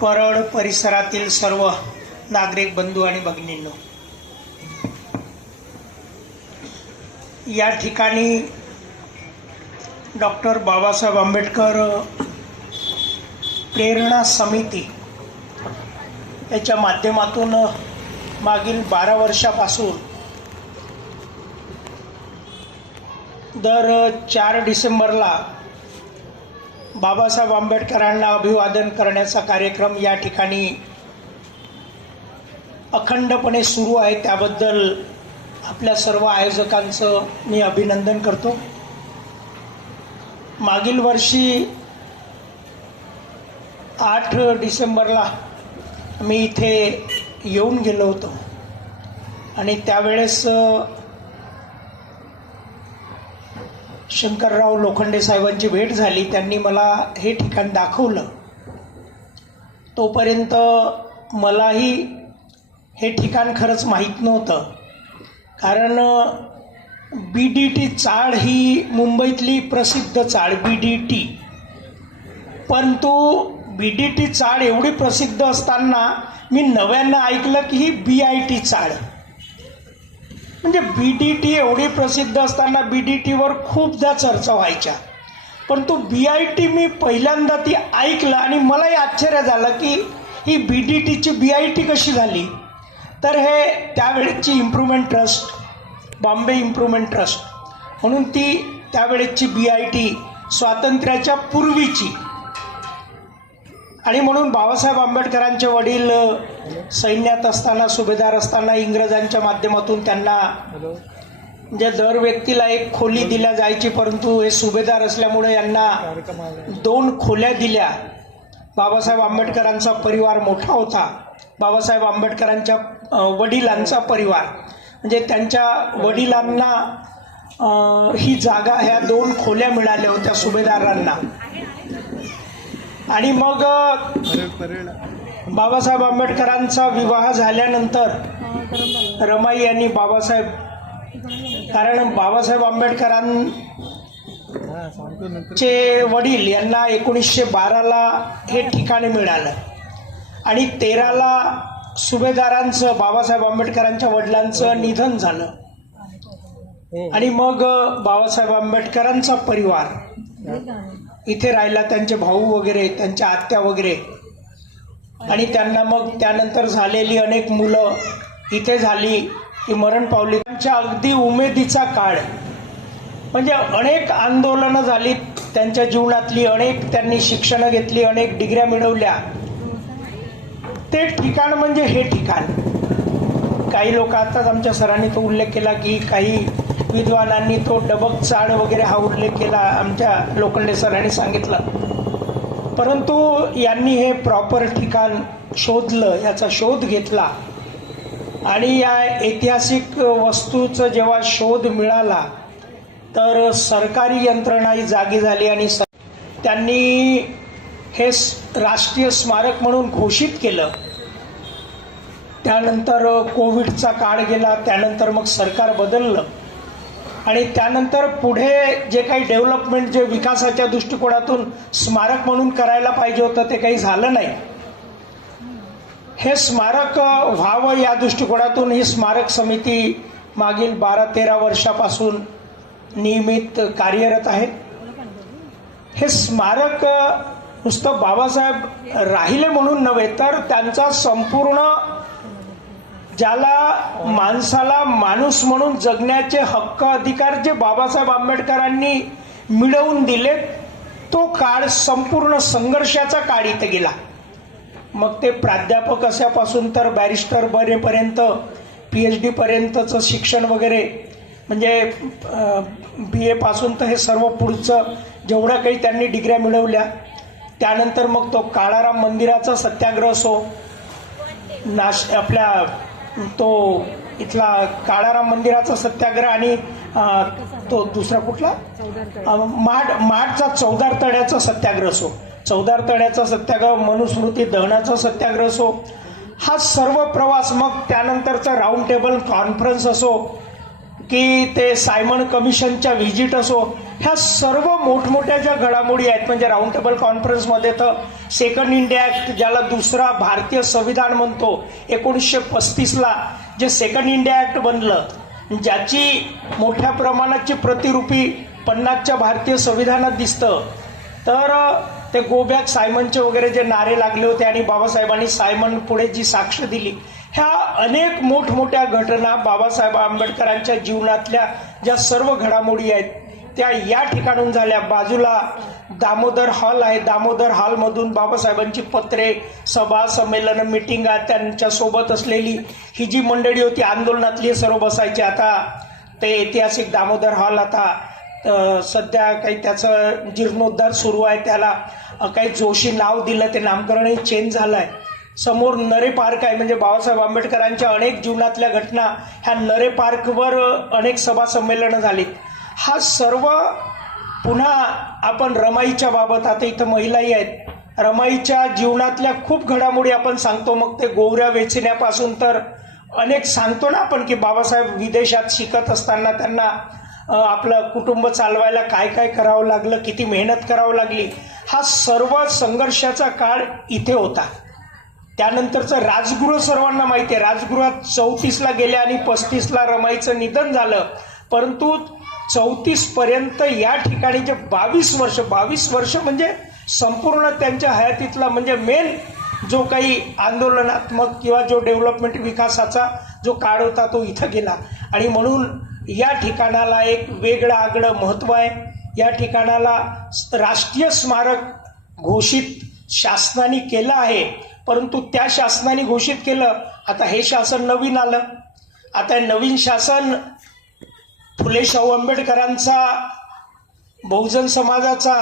परळ परिसरातील सर्व नागरिक बंधू आणि भगिनींनो, या ठिकाणी डॉक्टर बाबासाहेब आंबेडकर प्रेरणा समिती याच्या माध्यमातून मागील 12 वर्षापासून दर 4 डिसेंबरला बाबासाहेब आंबेडकरांना अभिवादन करण्याचा कार्यक्रम या ठिकाणी अखंडपणे सुरू आहे। त्याबद्दल आपल्या सर्व आयोजकांचं मी अभिनंदन करतो। मागील वर्षी 8 डिसेंबरला मी इथे येऊन गेलो होतो आणि त्यावेळेस शंकरराव लोखंडे साहेबांची भेट झाली। त्यांनी मला हे ठिकाण दाखवलं। तोपर्यंत मलाही हे ठिकाण खरंच माहीत नव्हतं, कारण BDT चाळ ही मुंबईतली प्रसिद्ध चाळ BDT, परंतु BDT चाळ एवढी प्रसिद्ध असताना मी नव्यानं ऐकलं की ही BIT चाळ, म्हणजे BDT एवढी प्रसिद्ध असताना BDTवर खूपदा चर्चा व्हायच्या, परंतु BIT मी पहिल्यांदा ती ऐकलं आणि मलाही आश्चर्य झालं की ही BDTची BIT कशी झाली। तर हे त्यावेळेची improvement trust, Bombay improvement trust म्हणून ती त्यावेळेची BIT स्वातंत्र्याच्या पूर्वीची, आणि म्हणून बाबासाहेब आंबेडकरांचे वडील सैन्यात असताना, सुभेदार असताना इंग्रजांच्या माध्यमातून त्यांना म्हणजे दर व्यक्तीला एक खोली दिल्या जायची, परंतु हे सुभेदार असल्यामुळे यांना 2 खोल्या दिल्या। बाबासाहेब आंबेडकरांचा परिवार मोठा होता। बाबासाहेब आंबेडकरांच्या वडिलांचा परिवार म्हणजे त्यांच्या वडिलांना ही जागा, ह्या 2 खोल्या मिळाल्या होत्या सुभेदारांना। आणि मग बाबासाहेब आंबेडकरांचा विवाह झाल्यानंतर रमाई यांनी बाबासाहेब, कारण बाबासाहेब आंबेडकरांचे वडील यांना 1912ला हे ठिकाण मिळालं आणि 13ला सुभेदारांचं, बाबासाहेब आंबेडकरांच्या वडिलांचं निधन झालं आणि मग बाबासाहेब आंबेडकरांचा परिवार इथे राहिला, त्यांचे भाऊ वगैरे, त्यांच्या आत्या वगैरे, आणि त्यांना मग त्यानंतर झालेली अनेक मुलं इथे झाली की मरण पावली। त्यांच्या अगदी उमेदीचा काळ म्हणजे अनेक आंदोलनं झाली त्यांच्या जीवनातली, अनेक त्यांनी शिक्षणं घेतली, अनेक डिग्र्या मिळवल्या। ते ठिकाण म्हणजे हे ठिकाण। काही लोक, आताच आमच्या सरांनी तो उल्लेख केला की काही विद्वानांनी तो डबक चाळ वगैरे हा उल्लेख केला, आमच्या लोखंडे सरांनी सांगितलं, परंतु यांनी हे प्रॉपर ठिकाण शोधलं, याचा शोध घेतला आणि या ऐतिहासिक वस्तूचा जेव्हा शोध मिळाला तर सरकारी यंत्रणाही जागी झाली आणि त्यांनी हे राष्ट्रीय स्मारक म्हणून घोषित केलं। त्यानंतर कोविडचा काळ गेला, त्यानंतर मग सरकार बदललं आणि त्यानंतर पुढे जे काही डेव्हलपमेंट, जे विकासाच्या दृष्टिकोनातून स्मारक म्हणून करायला पाहिजे होतं ते काही झालं नाही। हे स्मारक व्हावं या दृष्टिकोनातून ही स्मारक समिती मागील 12-13 वर्षापासून नियमित कार्यरत आहे। हे स्मारक नुसतं बाबासाहेब राहिले म्हणून नव्हे, तर त्यांचा संपूर्ण, ज्याला माणसाला माणूस म्हणून जगण्याचे हक्क अधिकार जे बाबासाहेब आंबेडकरांनी मिळवून दिले, तो काळ संपूर्ण संघर्षाचा काळ इथे गेला। मग ते प्राध्यापक असल्यापासून तर बॅरिस्टर बनेपर्यंत, PhD पर्यंतचं शिक्षण वगैरे, म्हणजे BA पासून तर हे सर्व पुढचं जेवढं काही त्यांनी डिग्र्या मिळवल्या। त्यानंतर मग तो काळाराम मंदिराचा सत्याग्रह असो, आपल्या तो इथला काळाराम मंदिराचा सत्याग्रह आणि तो दुसरा कुठला माडचा चौदार तळ्याचा सत्याग्रह असो, चौदार तळ्याचा सत्याग्रह, मनुस्मृती दहनाचा सत्याग्रह असो, हा सर्व प्रवास, मग त्यानंतरचा राऊंड टेबल कॉन्फरन्स असो की ते सायमन कमिशनच्या व्हिजिट असो, ह्या सर्व मोठमोठ्या ज्या घडामोडी आहेत, म्हणजे राऊंड टेबल कॉन्फरन्समध्ये तर सेकंड इंडिया ऍक्ट, ज्याला दुसरा भारतीय संविधान म्हणतो, 1935ला जे सेकंड इंडिया ऍक्ट बनलं, ज्याची मोठ्या प्रमाणाची प्रतिरूपी 50च्या भारतीय संविधानात दिसतं, तर ते गो बॅक सायमनचे वगैरे जे नारे लागले होते आणि बाबासाहेबांनी सायमन पुढे जी साक्ष दिली, ह्या अनेक मोठमोठ्या घटना बाबासाहेब आंबेडकरांच्या जीवनातल्या ज्या सर्व घडामोडी आहेत त्या या ठिकाणून झाल्या. बाजूला दामोदर हॉल आहे, दामोदर हॉलमधून बाबासाहेबांची पत्रे, सभा, संमेलन, मिटिंगा, त्यांच्यासोबत असलेली ही जी मंडळी होती आंदोलनातली, सर्व बसायचे. आता ते ऐतिहासिक दामोदर हॉल आता सध्या काही त्याचं जीर्णोद्धार सुरू आहे, त्याला काही जोशी नाव दिलं, ते नामकरणही चेंज झालं आहे. समोर नरे पार्क आहे, म्हणजे बाबासाहेब आंबेडकरांच्या अनेक जीवनातल्या घटना ह्या नरे पार्कवर अनेक सभा संमेलनं झालीत. हा सर्व पुन्हा आपण रमाईच्या बाबत, आता इथं महिलाही आहेत, रमाईच्या जीवनातल्या खूप घडामोडी आपण सांगतो. मग ते गोवऱ्या वेचण्यापासून तर अनेक सांगतो ना आपण, की बाबासाहेब विदेशात शिकत असताना त्यांना आपलं कुटुंब चालवायला काय काय करावं लागलं, किती मेहनत करावं लागली. हा सर्व संघर्षाचा काळ इथे होता. त्यानंतरचं राजगृह सर्वांना माहिती आहे, राजगृहात 34ला गेले आणि 35ला रमाईचं निधन झालं. परंतु 34 पर्यंत या ठिकाणी जे 22 वर्ष म्हणजे संपूर्ण त्यांच्या हयातीतला म्हणजे मेन जो काही आंदोलनात्मक किंवा जो डेव्हलपमेंट विकासाचा जो काळ होता तो इथं गेला. आणि म्हणून या ठिकाणाला एक वेगळं आगळं महत्व आहे. या ठिकाणाला राष्ट्रीय स्मारक घोषित शासनाने केलं आहे, परंतु त्या शासनाने घोषित केलं, आता हे शासन नवीन आलं. आता नवीन शासन फुले शाहू आंबेडकरांचा, बहुजन समाजाचा,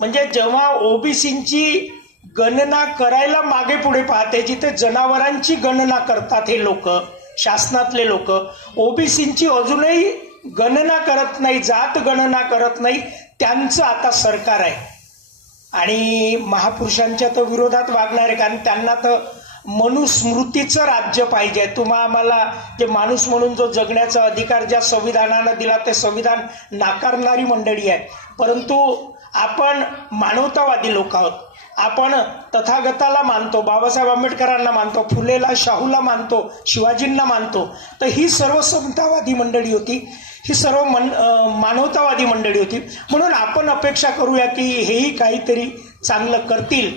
म्हणजे जेव्हा ओबीसींची गणना करायला मागे पुढे पाहते, जिथे जनावरांची गणना करतात हे लोक, शासनातले लोक, ओबीसींची अजूनही गणना करत नाही, जात गणना करत नाही, त्यांचं आता सरकार आहे. आणि महापुरुषांच्या तर विरोधात वागणार आहे, कारण त्यांना तर मनुस्मृतीचं राज्य पाहिजे. आम्हाला जे माणूस म्हणून जो जगण्याचा अधिकार ज्या संविधानानं दिला ते संविधान नाकारणारी मंडळी आहे. परंतु आपण मानवतावादी लोक आहोत. आपण तथागताला मानतो, बाबासाहेब आंबेडकरांना मानतो, फुलेला, शाहूला मानतो, शिवाजींना मानतो. तर ही सर्व समतावादी मंडळी होती, ही सर्व मानवतावादी मंडळी होती. म्हणून आपण अपेक्षा करूया की हेही काहीतरी चांगलं करतील.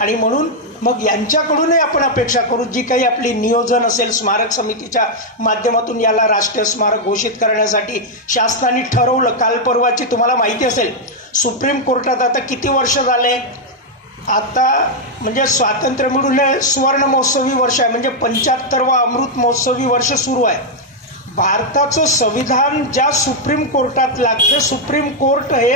आणि म्हणून मग यांच्याकडूनही आपण अपेक्षा करू, जी काही आपली नियोजन असेल स्मारक समितीच्या माध्यमातून याला राष्ट्रीय स्मारक घोषित करण्यासाठी शासनाने ठरवलं. काल परवाची तुम्हाला माहिती असेल, सुप्रीम कोर्टात आता किती वर्ष झाले, आता म्हणजे स्वातंत्र्य मिळून सुवर्ण महोत्सवी वर्ष आहे, म्हणजे 75वा अमृत महोत्सवी वर्ष सुरू आहे. भारताचं संविधान ज्या सुप्रीम कोर्टात लागते, सुप्रीम कोर्ट हे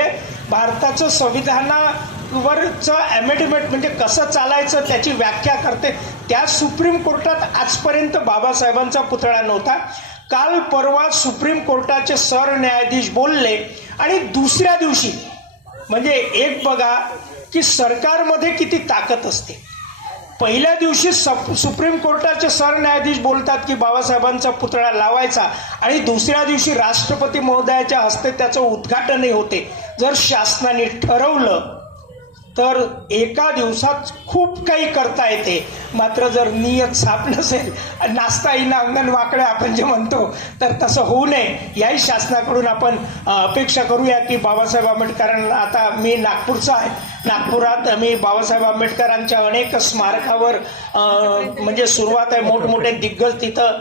भारताचं संविधानावरचं अमेंडमेंट म्हणजे कसं चालायचं त्याची व्याख्या करते. त्या सुप्रीम कोर्टात आजपर्यंत बाबासाहेबांचा पुतळा नव्हता. काल परवा सुप्रीम कोर्टाचे सरन्यायाधीश बोलले आणि दुसऱ्या दिवशी, म्हणजे एक बघा की सरकारमध्ये किती ताकद असते. पहिल्या दिवशी सुप्रीम कोर्टाचे सरन्यायाधीश बोलतात की बाबासाहेबांचा पुतळा लावायचा आणि दुसऱ्या दिवशी राष्ट्रपती महोदयाच्या हस्ते त्याचं उद्घाटनही होते. जर शासनाने ठरवलं तर एका दिवसात खूप काही करता येते. मात्र जर नियत साफ नसेल, नाचता येईना अंगण वाकडे आपण जे म्हणतो, तर तसं होऊ नये याही शासनाकडून आपण अपेक्षा करूया की बाबासाहेब आंबेडकरांना, आता मी नागपूरचा आहे, नागपुरात मी बाबासाहेब आंबेडकरांच्या अनेक स्मारकावर म्हणजे सुरुवात आहे. मोठमोठे दिग्गज तिथं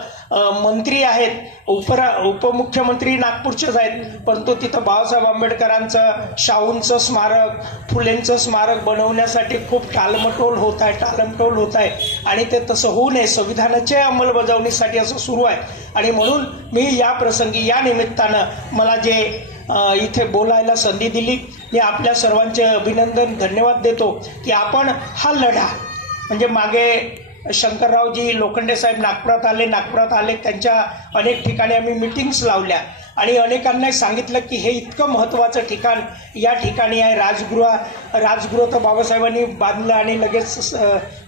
मंत्री आहेत, उपमुख्यमंत्री नागपूरचेच आहेत, परंतु तिथं बाबासाहेब आंबेडकरांचं, शाहूंचं स्मारक, फुलेंचं स्मारक बनवण्यासाठी खूप टालमटोल होत आहे. आणि ते तसं होऊ नये, संविधानाच्या अंमलबजावणीसाठी असं सुरू आहे. आणि म्हणून मी या प्रसंगी, या निमित्तानं मला जे इथे बोलायला संधी दिली, मी आपल्या सर्वांचे अभिनंदन, धन्यवाद देतो की आपण हा लढा, म्हणजे मागे शंकररावजी लोखंडे साहेब नागपुरात आले, त्यांच्या अनेक ठिकाणी आम्ही मीटिंग्स लावल्या आणि अनेकांना सांगितलं की हे इतकं महत्त्वाचं ठिकाण या ठिकाणी आहे. राजगृह तर बाबासाहेबांनी बांधलं आणि लगेच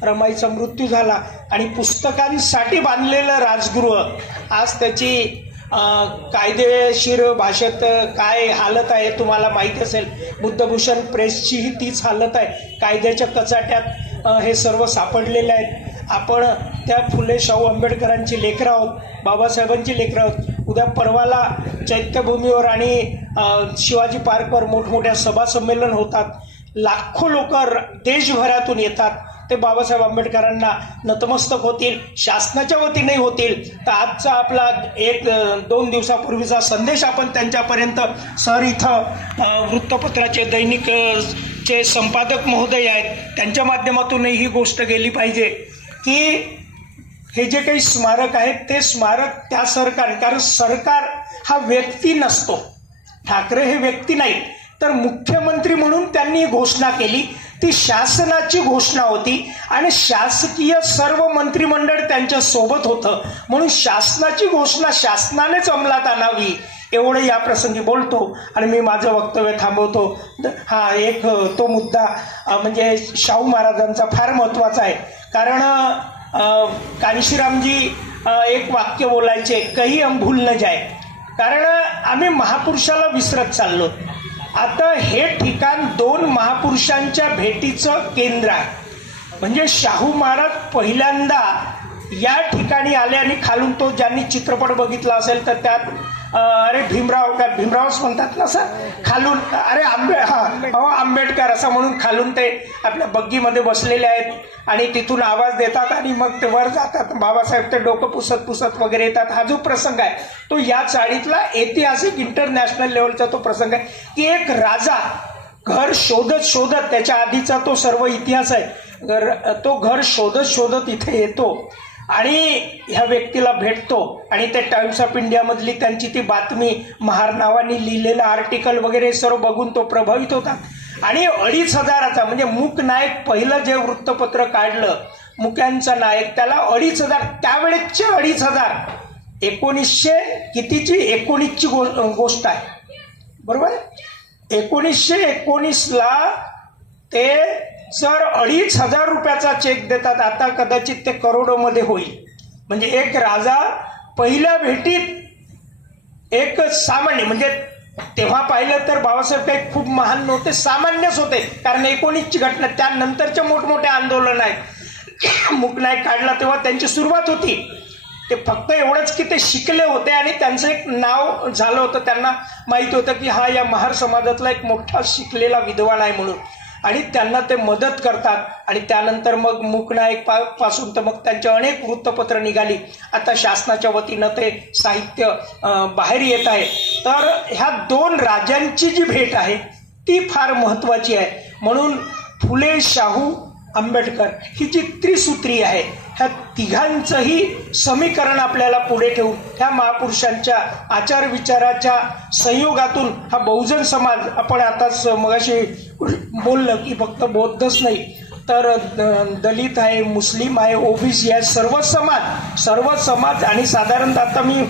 रमाईचा मृत्यू झाला. आणि पुस्तकांसाठी बांधलेलं राजगृह आज त्याची कायदेशीर भाषेत काय हालत आहे तुम्हाला माहिती असेल. बुद्धभूषण प्रेसचीही तीच हालत आहे. कायद्याच्या कचाट्यात हे सर्व सापडलेले आहेत. आपण त्या फुले शाहू आंबेडकरांची लेकरं आहोत, बाबासाहेबांची लेकरं आहोत. उद्या परवाला चैत्यभूमीवर आणि शिवाजी पार्कवर मोठमोठ्या सभा संमेलन होतात. लाखो लोक देशभरातून येतात. ते बाबासाहेब आंबेडकरांना नतमस्तक होतील, शासनाच्या वतीने होतील. तर आजचा आपला 1-2 दिवसापूर्वीचा संदेश आपण त्यांच्यापर्यंत सर इथं वृत्तपत्राचे दैनिकचे संपादक महोदय आहेत त्यांच्या माध्यमातूनही ही गोष्ट गेली पाहिजे की हे जे काही स्मारक आहेत ते स्मारक त्या सरकार, कारण सरकार हा व्यक्ती नसतो. ठाकरे हे व्यक्ती नाहीत, तर मुख्यमंत्री म्हणून त्यांनी घोषणा केली. ती शासनाची घोषणा होती आणि शासकीय सर्व मंत्रिमंडळ त्यांच्या सोबत होतं. म्हणून शासनाची घोषणा शासनानेच अंमलात आणावी एवढं या प्रसंगी बोलतो आणि मी माझं वक्तव्य थांबवतो. हा एक तो मुद्दा म्हणजे शाहू महाराजांचा फार महत्त्वाचा आहे. कारण कांशीरामजी एक वाक्य बोलायचे, कही हम भूल न जाए. कारण आम्ही महापुरुषाला विसरत चाललो. आता हे ठिकाण 2 महापुरुषांच्या भेटीचं केंद्र आहे. म्हणजे शाहू महाराज पहिल्यांदा या ठिकाणी आले आणि खालून तो ज्यांनी चित्रपट बघितला असेल तर त्यात अरे भीमराव, काय भीमरावच म्हणतात ना सर, खालून अरे आंबेडकर असं म्हणून खालून ते आपल्या बग्गीमध्ये बसलेले आहेत आणि तिथून आवाज देतात आणि मग ते वर जातात. बाबासाहेब ते डोकं पुसत पुसत वगैरे येतात. हा जो प्रसंग आहे तो या चाळीतला ऐतिहासिक इंटरनॅशनल लेवलचा तो प्रसंग आहे की एक राजा घर शोधत शोधत, त्याच्या आधीचा तो सर्व इतिहास आहे, तो घर शोधत शोधत इथे येतो आणि ह्या व्यक्तीला भेटतो आणि ते टाइम्स ऑफ इंडिया मधली त्यांची ती बातमी, महार नावाने लिहिलेलं आर्टिकल वगैरे सर्व बघून तो प्रभावित होता. आणि 2,500 म्हणजे मूक नायक पहिलं जे वृत्तपत्र काढलं, मुक्यांचा नायक, त्याला 2,500, त्यावेळेसचे 2,500, 1900 कितीची 19ची गोष्ट आहे बरोबर. 1919ला ते जर 2,500 रुपयाचा चेक देतात, आता कदाचित ते करोडोमध्ये होईल. म्हणजे एक राजा पहिल्या भेटीत एक सामान्य, म्हणजे तेव्हा पाहिलं तर बाबासाहेब काही खूप महान नव्हते, सामान्यच होते. कारण 19ची घटना, त्यानंतरचे मोठमोठे आंदोलन आहेत. मुकनायक काढला तेव्हा त्यांची सुरुवात होती. ते फक्त एवढंच की ते शिकले होते आणि त्यांचं एक नाव झालं होतं. त्यांना माहित होतं की हा या महार समाजातला एक मोठा शिकलेला विद्वान आहे म्हणून, आणि त्यांना ते मदत करतात. आणि त्यानंतर मग मूकनायक पासून तर मग त्यांची अनेक वृत्तपत्र निघाली. आता शासनाच्या वतीनं ते साहित्य बाहेर येत आहे. तर ह्या 2 राजांची जी भेट आहे ती फार महत्त्वाची आहे. म्हणून फुले शाहू आंबेडकर ही जी त्रिसूत्री आहे, ह्या तिघांचंही समीकरण आपल्याला पुढे ठेवून ह्या महापुरुषांच्या आचार विचाराच्या संयोगातून हा बहुजन समाज, आपण आताच मगाशी बोललं की फक्त बौद्धच नाही तर दलित आहे, मुस्लिम आहे, ओबीसी आहे, सर्व समाज. आणि साधारणतः आता मी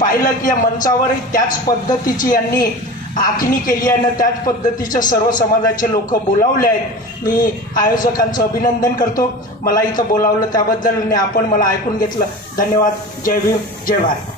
पाहिलं की या मंचावरही त्याच पद्धतीची यांनी आखणी केली आहे आणि त्याच पद्धतीच्या सर्व समाजाचे लोक बोलावले आहेत. मी आयोजकांचं अभिनंदन करतो. मला इथं बोलावलं त्याबद्दल आणि आपण मला ऐकून घेतलं. धन्यवाद. जय भीम, जय भारत.